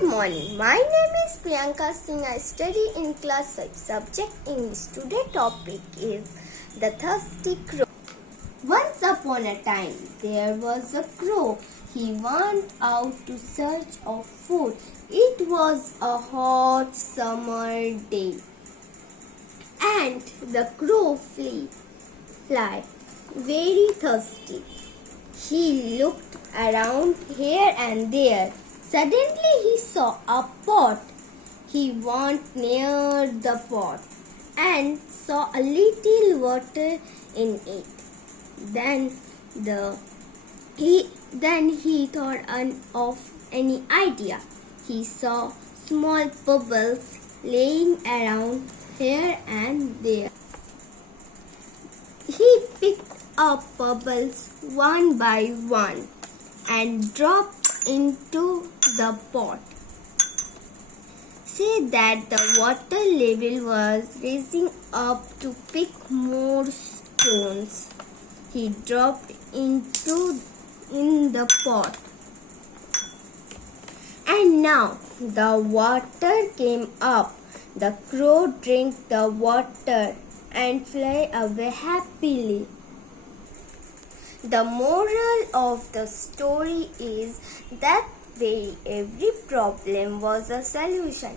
Good morning. My name is Priyanka Singh. I study in class 5. Subject English. Today's topic is the thirsty crow. Once upon a time, there was a crow. He went out to search of food. It was a hot summer day, and the crow fly very thirsty. He looked around here and there. Suddenly he saw a pot. He went near the pot and saw a little water in it. Then he thought of any idea. He saw small bubbles laying around here and there. He picked up bubbles one by one and dropped into the pot. See that the water level was rising up to pick more stones. He dropped in the pot. And now the water came up. The crow drank the water and flew away happily. The moral of the story is that every problem was a solution.